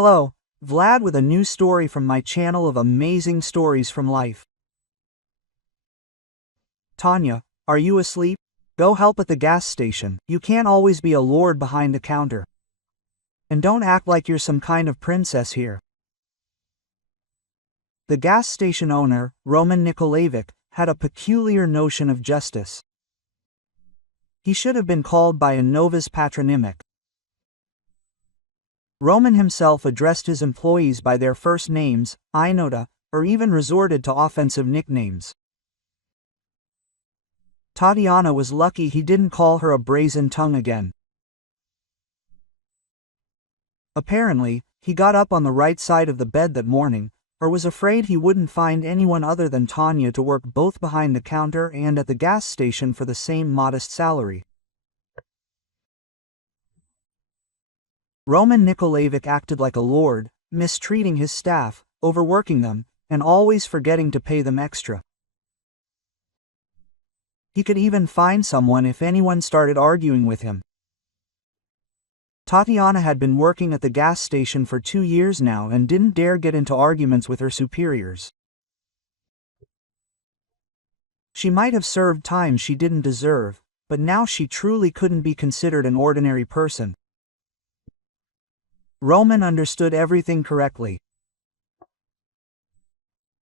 Hello, Vlad with a new story from my channel of amazing stories from life. Tanya, are you asleep? Go help at the gas station. You can't always be a lord behind the counter. And don't act like you're some kind of princess here. The gas station owner, Roman Nikolaevich, had a peculiar notion of justice. He should have been called by a novice patronymic. Roman himself addressed his employees by their first names, Inota, or even resorted to offensive nicknames. Tatiana was lucky he didn't call her a brazen tongue again. Apparently, he got up on the right side of the bed that morning, or was afraid he wouldn't find anyone other than Tanya to work both behind the counter and at the gas station for the same modest salary. Roman Nikolaevich acted like a lord, mistreating his staff, overworking them, and always forgetting to pay them extra. He could even fine someone if anyone started arguing with him. Tatiana had been working at the gas station for 2 years now and didn't dare get into arguments with her superiors. She might have served time she didn't deserve, but now she truly couldn't be considered an ordinary person. Roman understood everything correctly.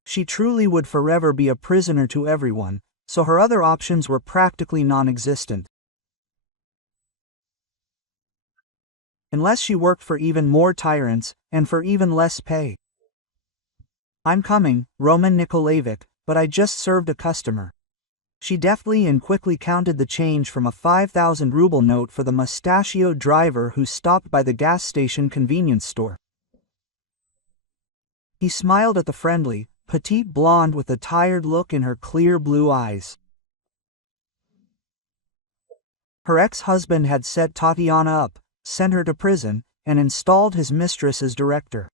She truly would forever be a prisoner to everyone, so her other options were practically non-existent. Unless she worked for even more tyrants, and for even less pay. I'm coming, Roman Nikolaevich, but I just served a customer. She deftly and quickly counted the change from a 5,000 ruble note for the mustachioed driver who stopped by the gas station convenience store. He smiled at the friendly, petite blonde with a tired look in her clear blue eyes. Her ex-husband had set Tatiana up, sent her to prison, and installed his mistress as director.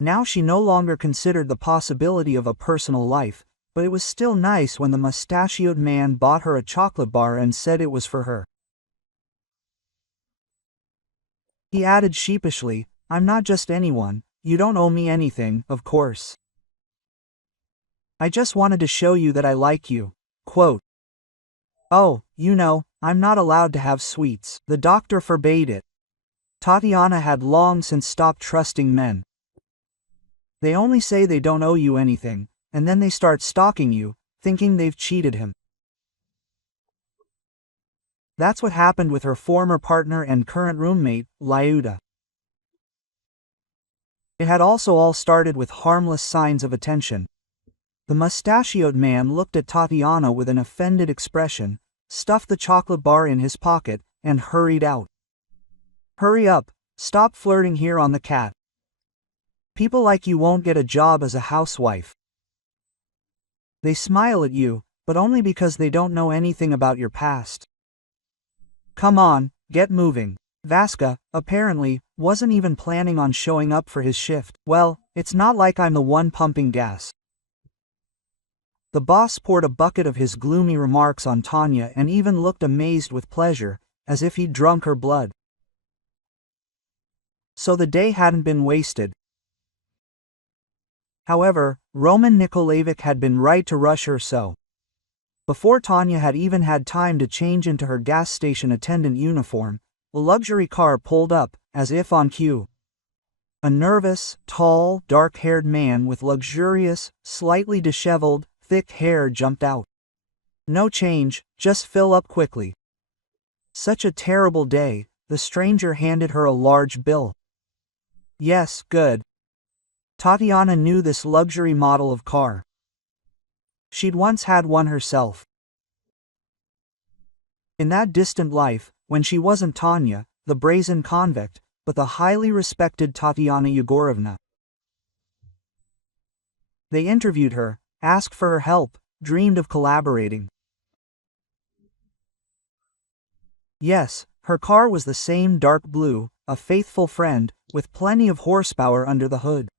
Now she no longer considered the possibility of a personal life, but it was still nice when the mustachioed man bought her a chocolate bar and said it was for her. He added sheepishly, I'm not just anyone, you don't owe me anything, of course. I just wanted to show you that I like you. Quote. Oh, you know, I'm not allowed to have sweets. The doctor forbade it. Tatiana had long since stopped trusting men. They only say they don't owe you anything, and then they start stalking you, thinking they've cheated him. That's what happened with her former partner and current roommate, Lyuda. It had also all started with harmless signs of attention. The mustachioed man looked at Tatiana with an offended expression, stuffed the chocolate bar in his pocket, and hurried out. Hurry up, stop flirting here on the cat. People like you won't get a job as a housewife. They smile at you, but only because they don't know anything about your past. Come on, get moving. Vaska, apparently, wasn't even planning on showing up for his shift. Well, it's not like I'm the one pumping gas. The boss poured a bucket of his gloomy remarks on Tanya and even looked amazed with pleasure, as if he'd drunk her blood. So the day hadn't been wasted. However, Roman Nikolaevich had been right to rush her so. Before Tanya had even had time to change into her gas station attendant uniform, a luxury car pulled up, as if on cue. A nervous, tall, dark-haired man with luxurious, slightly disheveled, thick hair jumped out. No change, just fill up quickly. Such a terrible day, the stranger handed her a large bill. Yes, good. Tatiana knew this luxury model of car. She'd once had one herself. In that distant life, when she wasn't Tanya, the brazen convict, but the highly respected Tatiana Yegorovna. They interviewed her, asked for her help, dreamed of collaborating. Yes, her car was the same dark blue, a faithful friend, with plenty of horsepower under the hood.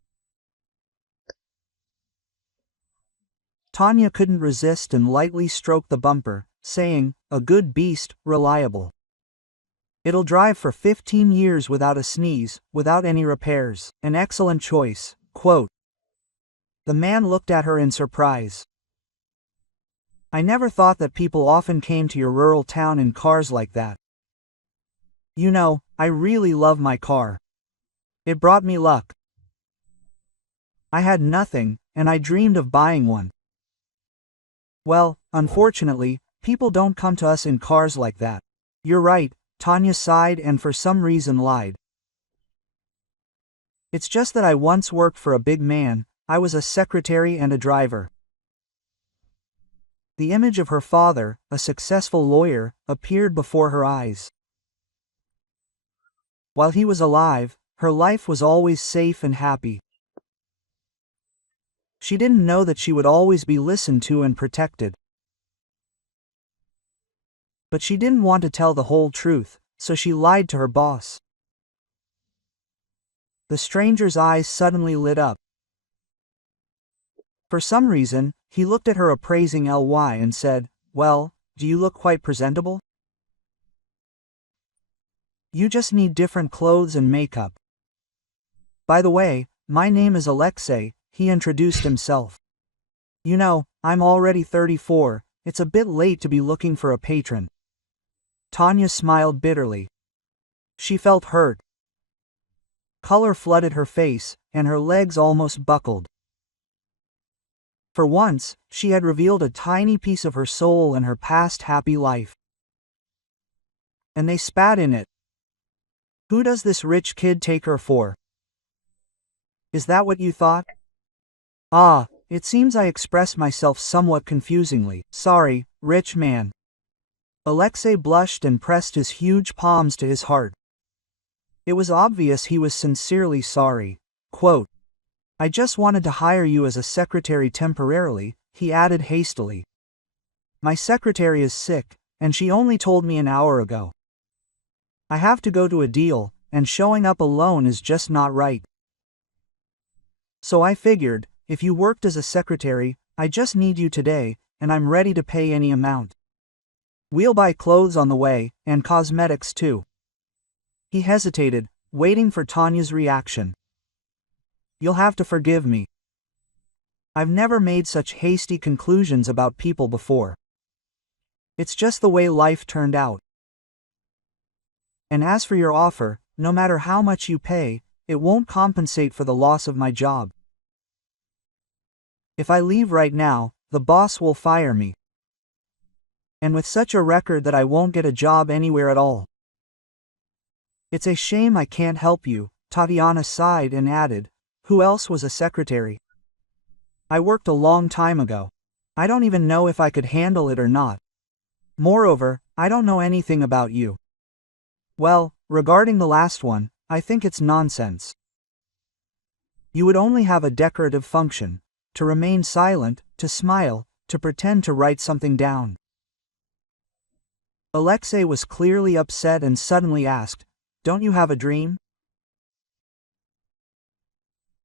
Tanya couldn't resist and lightly stroked the bumper, saying, a good beast, reliable. It'll drive for 15 years without a sneeze, without any repairs. An excellent choice. Quote. The man looked at her in surprise. I never thought that people often came to your rural town in cars like that. You know, I really love my car. It brought me luck. I had nothing, and I dreamed of buying one. Well, unfortunately, people don't come to us in cars like that. You're right, Tanya sighed and for some reason lied. It's just that I once worked for a big man. I was a secretary and a driver. The image of her father, a successful lawyer, appeared before her eyes. While he was alive, her life was always safe and happy. She didn't know that she would always be listened to and protected. But she didn't want to tell the whole truth, so she lied to her boss. The stranger's eyes suddenly lit up. For some reason, he looked at her appraising ly and said, "Well, do you look quite presentable? You just need different clothes and makeup. By the way, my name is Alexei," he introduced himself. You know, I'm already 34, it's a bit late to be looking for a patron. Tanya smiled bitterly. She felt hurt. Color flooded her face, and her legs almost buckled. For once, she had revealed a tiny piece of her soul and her past happy life. And they spat in it. Who does this rich kid take her for? Is that what you thought? Ah, it seems I expressed myself somewhat confusingly. Sorry, rich man. Alexei blushed and pressed his huge palms to his heart. It was obvious he was sincerely sorry. Quote, I just wanted to hire you as a secretary temporarily, he added hastily. My secretary is sick, and she only told me an hour ago. I have to go to a deal, and showing up alone is just not right. So I figured, if you worked as a secretary, I just need you today, and I'm ready to pay any amount. We'll buy clothes on the way, and cosmetics too. He hesitated, waiting for Tanya's reaction. You'll have to forgive me. I've never made such hasty conclusions about people before. It's just the way life turned out. And as for your offer, no matter how much you pay, it won't compensate for the loss of my job. If I leave right now, the boss will fire me. And with such a record that I won't get a job anywhere at all. It's a shame I can't help you, Tatiana sighed and added, who else was a secretary? I worked a long time ago. I don't even know if I could handle it or not. Moreover, I don't know anything about you. Well, regarding the last one, I think it's nonsense. You would only have a decorative function, to remain silent, to smile, to pretend to write something down. Alexei was clearly upset and suddenly asked, Don't you have a dream?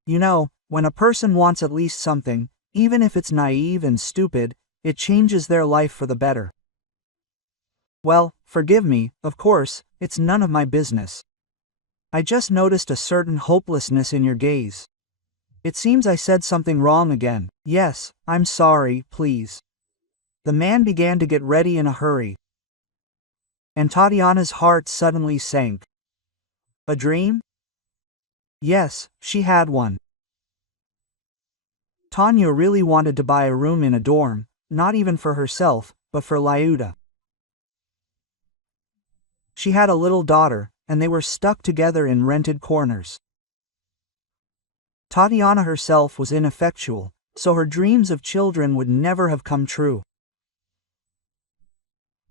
You know, when a person wants at least something, even if it's naive and stupid, it changes their life for the better. Well, forgive me, of course, it's none of my business. I just noticed a certain hopelessness in your gaze. It seems I said something wrong again. Yes, I'm sorry, please. The man began to get ready in a hurry. And Tatiana's heart suddenly sank. A dream? Yes, she had one. Tanya really wanted to buy a room in a dorm, not even for herself, but for Lyuda. She had a little daughter, and they were stuck together in rented corners. Tatiana herself was ineffectual, so her dreams of children would never have come true.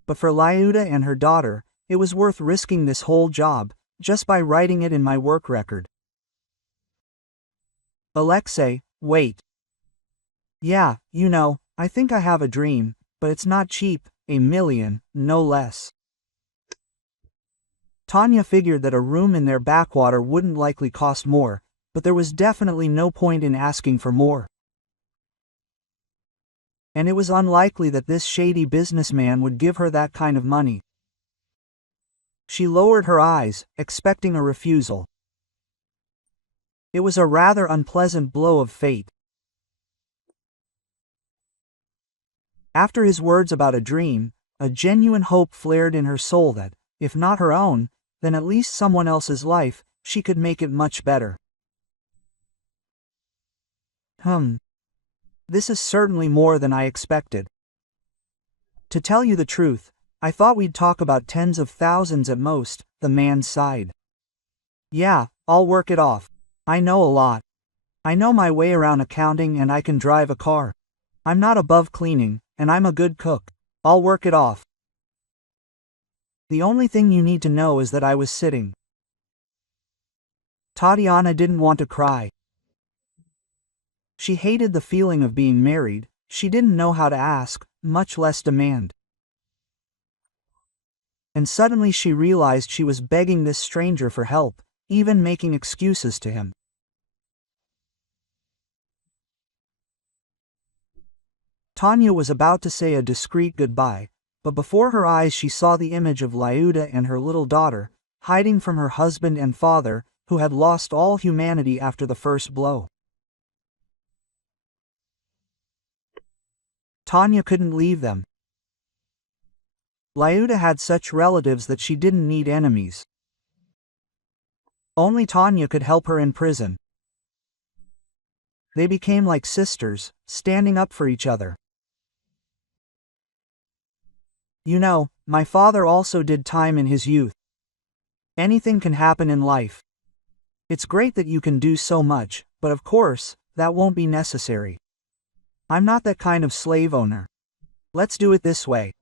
But for Lyuda and her daughter, it was worth risking this whole job, just by writing it in my work record. Alexei, wait. Yeah, you know, I think I have a dream, but it's not cheap, $1 million, no less. Tanya figured that a room in their backwater wouldn't likely cost more, but there was definitely no point in asking for more. And it was unlikely that this shady businessman would give her that kind of money. She lowered her eyes, expecting a refusal. It was a rather unpleasant blow of fate. After his words about a dream, a genuine hope flared in her soul that, if not her own, then at least someone else's life, she could make it much better. This is certainly more than I expected. To tell you the truth, I thought we'd talk about tens of thousands at most, the man sighed. Yeah, I'll work it off. I know a lot. I know my way around accounting and I can drive a car. I'm not above cleaning, and I'm a good cook. I'll work it off. The only thing you need to know is that I was sitting. Tatiana didn't want to cry. She hated the feeling of being married. She didn't know how to ask, much less demand. And suddenly she realized she was begging this stranger for help, even making excuses to him. Tanya was about to say a discreet goodbye, but before her eyes she saw the image of Lyuda and her little daughter, hiding from her husband and father, who had lost all humanity after the first blow. Tanya couldn't leave them. Lyuda had such relatives that she didn't need enemies. Only Tanya could help her in prison. They became like sisters, standing up for each other. You know, my father also did time in his youth. Anything can happen in life. It's great that you can do so much, but of course, that won't be necessary. I'm not that kind of slave owner. Let's do it this way.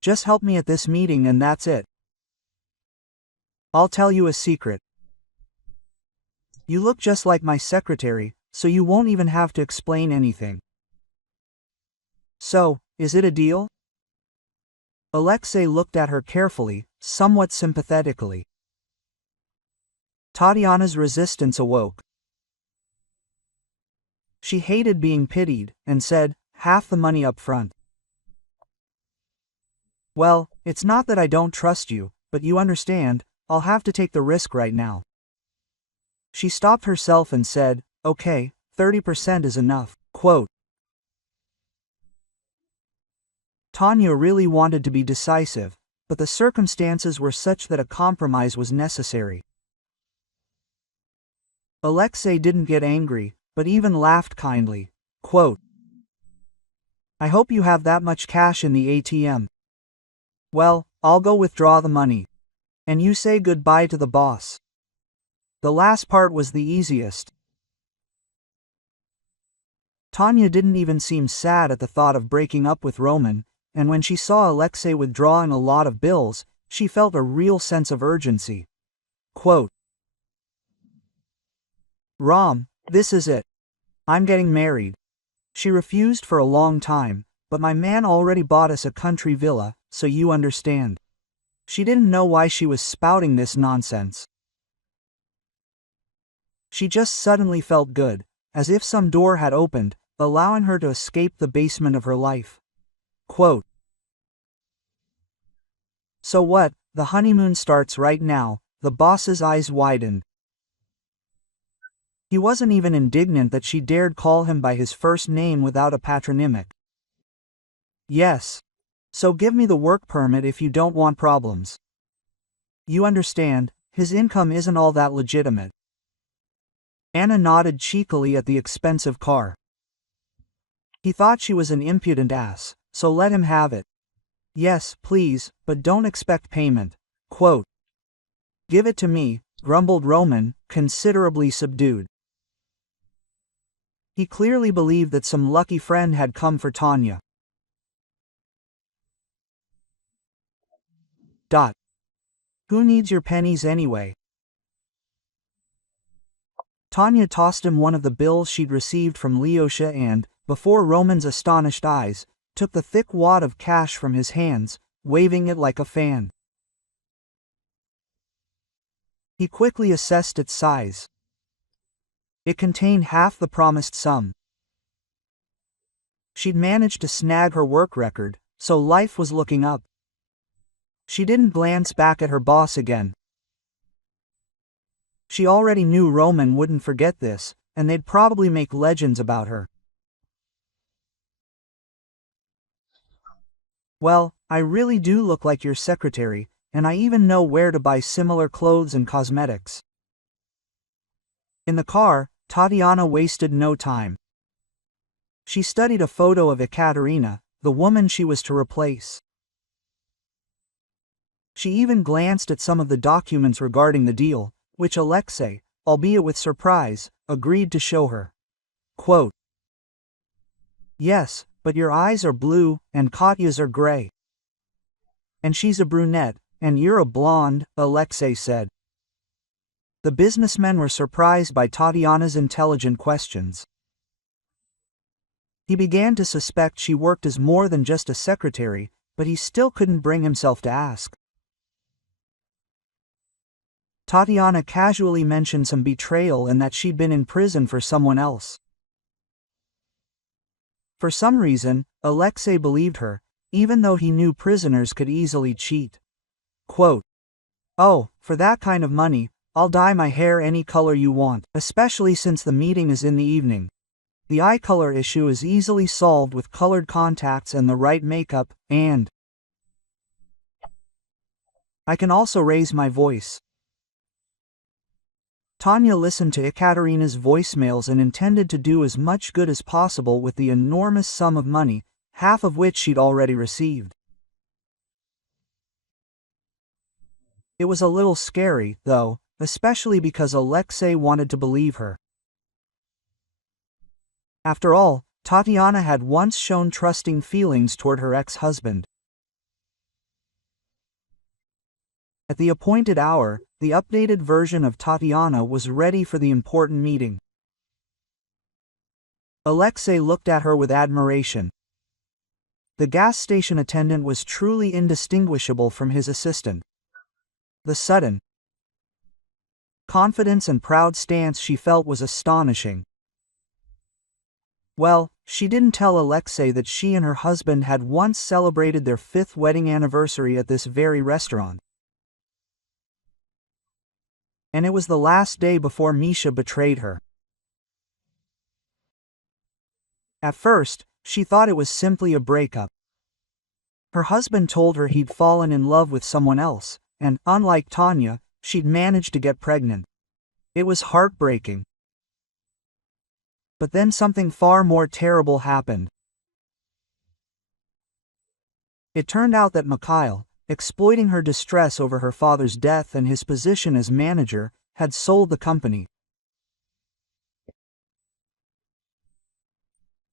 Just help me at this meeting and that's it. I'll tell you a secret. You look just like my secretary, so you won't even have to explain anything. So, is it a deal? Alexei looked at her carefully, somewhat sympathetically. Tatiana's resistance awoke. She hated being pitied, and said, half the money up front. Well, it's not that I don't trust you, but you understand, I'll have to take the risk right now. She stopped herself and said, okay, 30% is enough. Quote. Tanya really wanted to be decisive, but the circumstances were such that a compromise was necessary. Alexei didn't get angry, but even laughed kindly. Quote. I hope you have that much cash in the ATM. Well, I'll go withdraw the money. And you say goodbye to the boss. The last part was the easiest. Tanya didn't even seem sad at the thought of breaking up with Roman, and when she saw Alexei withdrawing a lot of bills, she felt a real sense of urgency. Quote. Rom, this is it. I'm getting married. She refused for a long time, but my man already bought us a country villa, so you understand. She didn't know why she was spouting this nonsense. She just suddenly felt good, as if some door had opened, allowing her to escape the basement of her life. Quote. So what, the honeymoon starts right now. The boss's eyes widened. He wasn't even indignant that she dared call him by his first name without a patronymic. Yes. So give me the work permit if you don't want problems. You understand, his income isn't all that legitimate. Anna nodded cheekily at the expensive car. He thought she was an impudent ass, so let him have it. Yes, please, but don't expect payment. Quote. Give it to me, grumbled Roman, considerably subdued. He clearly believed that some lucky friend had come for Tanya. Who needs your pennies anyway? Tanya tossed him one of the bills she'd received from Lyosha and, before Roman's astonished eyes, took the thick wad of cash from his hands, waving it like a fan. He quickly assessed its size. It contained half the promised sum. She'd managed to snag her work record, so life was looking up. She didn't glance back at her boss again. She already knew Roman wouldn't forget this, and they'd probably make legends about her. Well, I really do look like your secretary, and I even know where to buy similar clothes and cosmetics. In the car, Tatiana wasted no time. She studied a photo of Ekaterina, the woman she was to replace. She even glanced at some of the documents regarding the deal, which Alexei, albeit with surprise, agreed to show her. Quote, "Yes, but your eyes are blue, and Katya's are gray. And she's a brunette, and you're a blonde," Alexei said. The businessmen were surprised by Tatiana's intelligent questions. He began to suspect she worked as more than just a secretary, but he still couldn't bring himself to ask. Tatiana casually mentioned some betrayal and that she'd been in prison for someone else. For some reason, Alexei believed her, even though he knew prisoners could easily cheat. Quote, "Oh, for that kind of money, I'll dye my hair any color you want, especially since the meeting is in the evening. The eye color issue is easily solved with colored contacts and the right makeup, and I can also raise my voice." Tanya listened to Ekaterina's voicemails and intended to do as much good as possible with the enormous sum of money, half of which she'd already received. It was a little scary, though, especially because Alexei wanted to believe her. After all, Tatiana had once shown trusting feelings toward her ex-husband. At the appointed hour, the updated version of Tatiana was ready for the important meeting. Alexei looked at her with admiration. The gas station attendant was truly indistinguishable from his assistant. The sudden confidence and proud stance she felt was astonishing. Well, she didn't tell Alexei that she and her husband had once celebrated their 5th wedding anniversary at this very restaurant. And it was the last day before Misha betrayed her. At first, she thought it was simply a breakup. Her husband told her he'd fallen in love with someone else, and, unlike Tanya, she'd managed to get pregnant. It was heartbreaking. But then something far more terrible happened. It turned out that Mikhail, exploiting her distress over her father's death and his position as manager, had sold the company.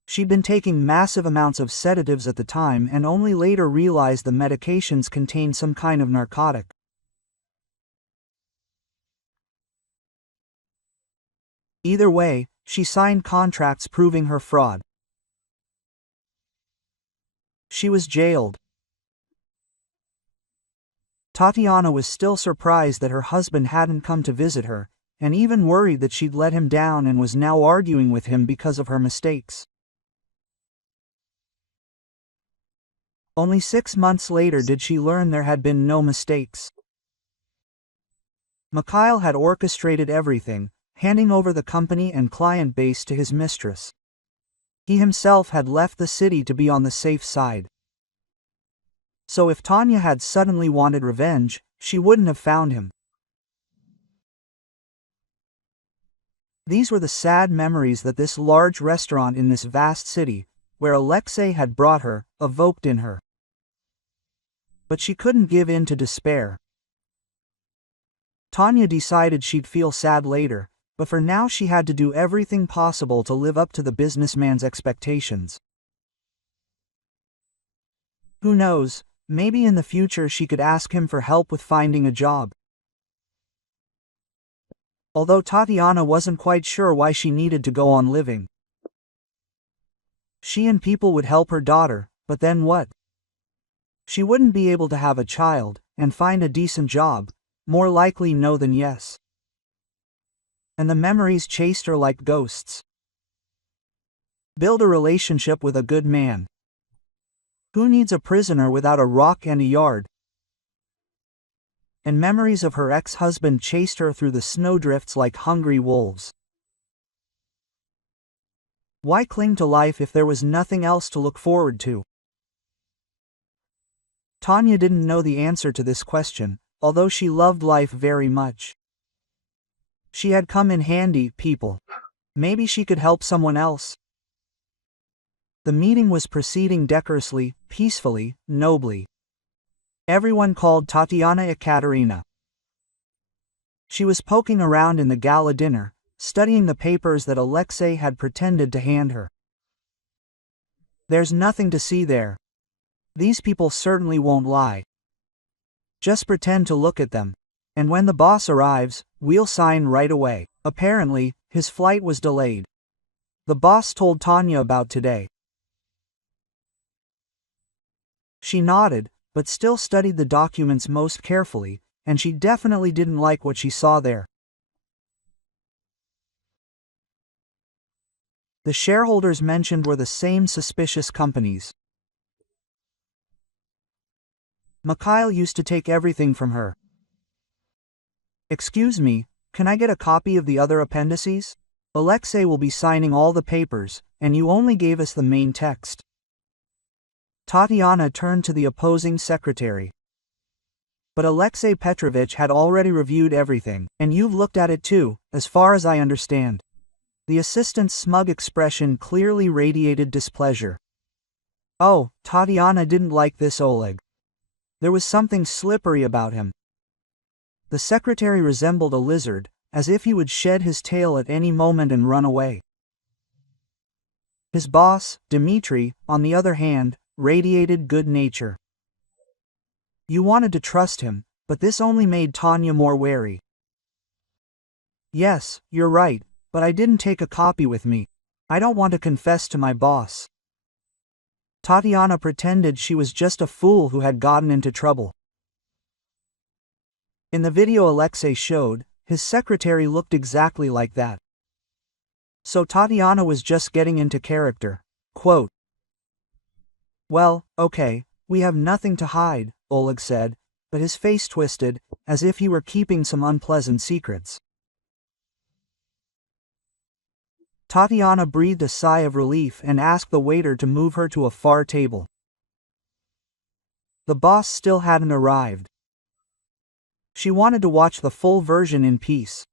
She'd been taking massive amounts of sedatives at the time and only later realized the medications contained some kind of narcotic. Either way, she signed contracts proving her fraud. She was jailed. Tatiana was still surprised that her husband hadn't come to visit her, and even worried that she'd let him down and was now arguing with him because of her mistakes. Only 6 months later did she learn there had been no mistakes. Mikhail had orchestrated everything, handing over the company and client base to his mistress. He himself had left the city to be on the safe side. So if Tanya had suddenly wanted revenge, she wouldn't have found him. These were the sad memories that this large restaurant in this vast city, where Alexei had brought her, evoked in her. But she couldn't give in to despair. Tanya decided she'd feel sad later, but for now she had to do everything possible to live up to the businessman's expectations. Who knows, maybe in the future she could ask him for help with finding a job. Although Tatiana wasn't quite sure why she needed to go on living. She and people would help her daughter, but then what? She wouldn't be able to have a child, and find a decent job, more likely no than yes. And the memories chased her like ghosts. Build a relationship with a good man. Who needs a prisoner without a rock and a yard? and memories of her ex-husband chased her through the snowdrifts like hungry wolves. Why cling to life if there was nothing else to look forward to? Tanya didn't know the answer to this question, although she loved life very much. She had come in handy, people. Maybe she could help someone else. The meeting was proceeding decorously, peacefully, nobly. Everyone called Tatiana Ekaterina. She was poking around in the gala dinner, studying the papers that Alexei had pretended to hand her. There's nothing to see there. These people certainly won't lie. Just pretend to look at them. And when the boss arrives, we'll sign right away. Apparently, his flight was delayed. The boss told Tanya about today. She nodded, but still studied the documents most carefully, and she definitely didn't like what she saw there. The shareholders mentioned were the same suspicious companies. Mikhail used to take everything from her. Excuse me, can I get a copy of the other appendices? Alexei will be signing all the papers, and you only gave us the main text. Tatiana turned to the opposing secretary. But Alexei Petrovich had already reviewed everything, and you've looked at it too, as far as I understand. The assistant's smug expression clearly radiated displeasure. Oh, Tatiana didn't like this Oleg. There was something slippery about him. The secretary resembled a lizard, as if he would shed his tail at any moment and run away. His boss, Dmitri, on the other hand, radiated good nature. You wanted to trust him, but this only made Tanya more wary. Yes, you're right, but I didn't take a copy with me. I don't want to confess to my boss. Tatiana pretended she was just a fool who had gotten into trouble. In the video Alexei showed, his secretary looked exactly like that. So Tatiana was just getting into character. Quote, Well, okay, we have nothing to hide, Oleg said, but his face twisted, as if he were keeping some unpleasant secrets. Tatiana breathed a sigh of relief and asked the waiter to move her to a far table. The boss still hadn't arrived. She wanted to watch the full version in peace.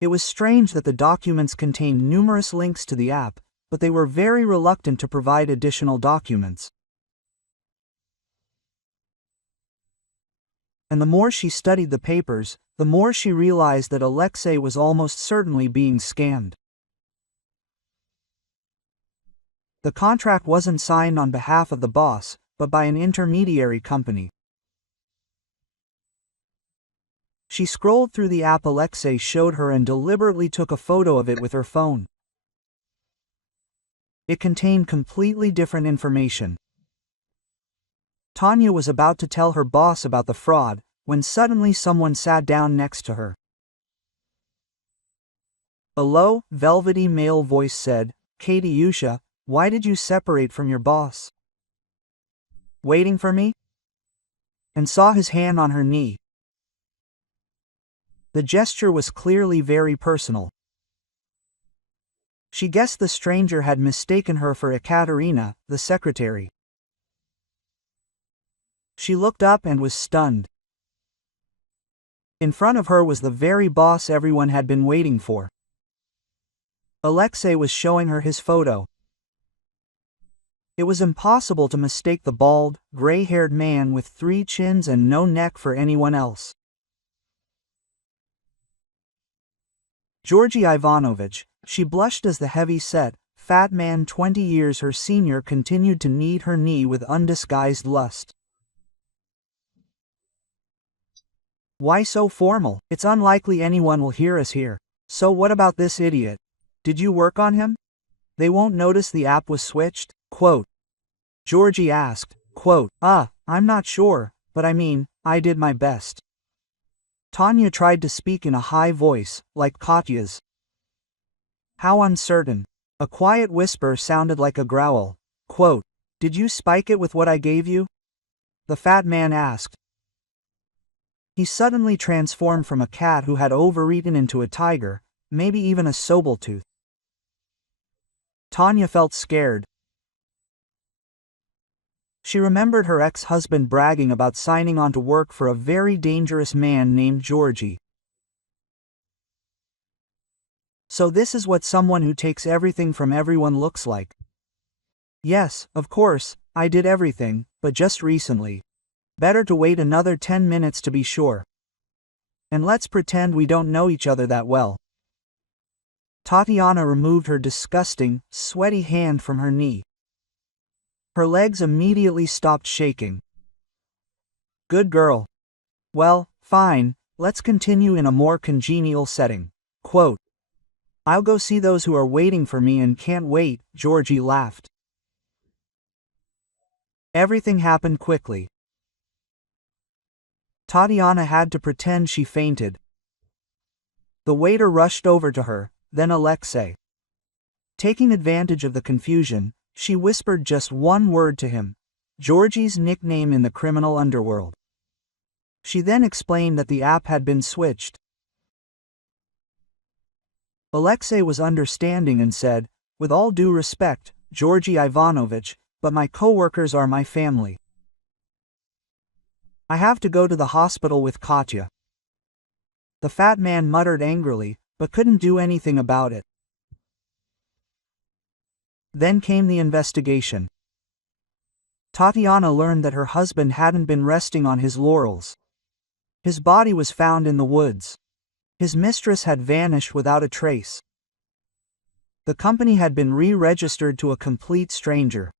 It was strange that the documents contained numerous links to the app, but they were very reluctant to provide additional documents. And the more she studied the papers, the more she realized that Alexei was almost certainly being scammed. The contract wasn't signed on behalf of the boss, but by an intermediary company. She scrolled through the app Alexei showed her and deliberately took a photo of it with her phone. It contained completely different information. Tanya was about to tell her boss about the fraud, when suddenly someone sat down next to her. A low, velvety male voice said, Katyusha, why did you separate from your boss? Waiting for me? And saw his hand on her knee. The gesture was clearly very personal. She guessed the stranger had mistaken her for Ekaterina, the secretary. She looked up and was stunned. In front of her was the very boss everyone had been waiting for. Alexei was showing her his photo. It was impossible to mistake the bald, gray-haired man with 3 chins and no neck for anyone else. Georgy Ivanovich, she blushed as the heavy-set, fat man 20 years her senior continued to knead her knee with undisguised lust. Why so formal? It's unlikely anyone will hear us here. So what about this idiot? Did you work on him? They won't notice the app was switched? Quote. Georgie asked, quote, I'm not sure, but I mean, I did my best. Tanya tried to speak in a high voice, like Katya's. How uncertain. A quiet whisper sounded like a growl. Quote, Did you spike it with what I gave you? the fat man asked. He suddenly transformed from a cat who had overeaten into a tiger, maybe even a sobeltooth. Tanya felt scared. She remembered her ex-husband bragging about signing on to work for a very dangerous man named Georgie. So this is what someone who takes everything from everyone looks like. Yes, of course, I did everything, but just recently. Better to wait another 10 minutes to be sure. And let's pretend we don't know each other that well. Tatiana removed her disgusting, sweaty hand from her knee. Her legs immediately stopped shaking. Good girl. Well, fine, let's continue in a more congenial setting. Quote, I'll go see those who are waiting for me and can't wait, Georgie laughed. Everything happened quickly. Tatiana had to pretend she fainted. The waiter rushed over to her, then Alexei. Taking advantage of the confusion, she whispered just one word to him, Georgie's nickname in the criminal underworld. She then explained that the app had been switched. Alexei was understanding and said, with all due respect, Georgie Ivanovich, but my co-workers are my family. I have to go to the hospital with Katya. The fat man muttered angrily, but couldn't do anything about it. Then came the investigation. Tatiana learned that her husband hadn't been resting on his laurels. His body was found in the woods. His mistress had vanished without a trace. The company had been re-registered to a complete stranger.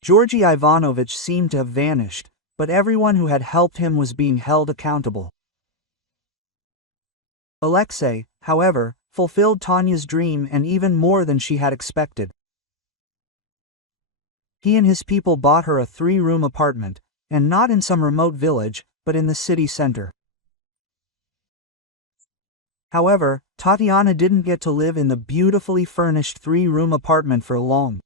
Georgie Ivanovich seemed to have vanished, but everyone who had helped him was being held accountable. Alexei, however, fulfilled Tanya's dream and even more than she had expected. He and his people bought her a 3-room apartment, and not in some remote village, but in the city center. However, Tatiana didn't get to live in the beautifully furnished 3-room apartment for long.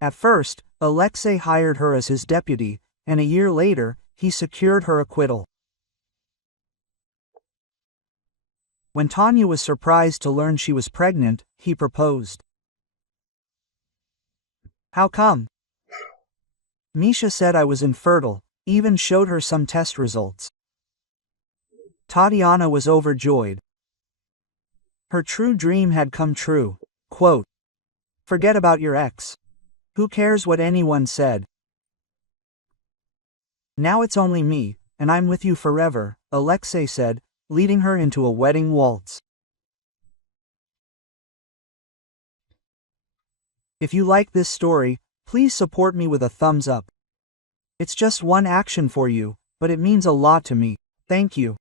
At first, Alexei hired her as his deputy, and a year later, he secured her acquittal. When Tanya was surprised to learn she was pregnant, he proposed. How come? Misha said I was infertile, even showed her some test results. Tatiana was overjoyed. Her true dream had come true. Quote, forget about your ex. Who cares what anyone said? Now it's only me, and I'm with you forever, Alexei said, leading her into a wedding waltz. If you like this story, please support me with a thumbs up. It's just one action for you, but it means a lot to me. Thank you.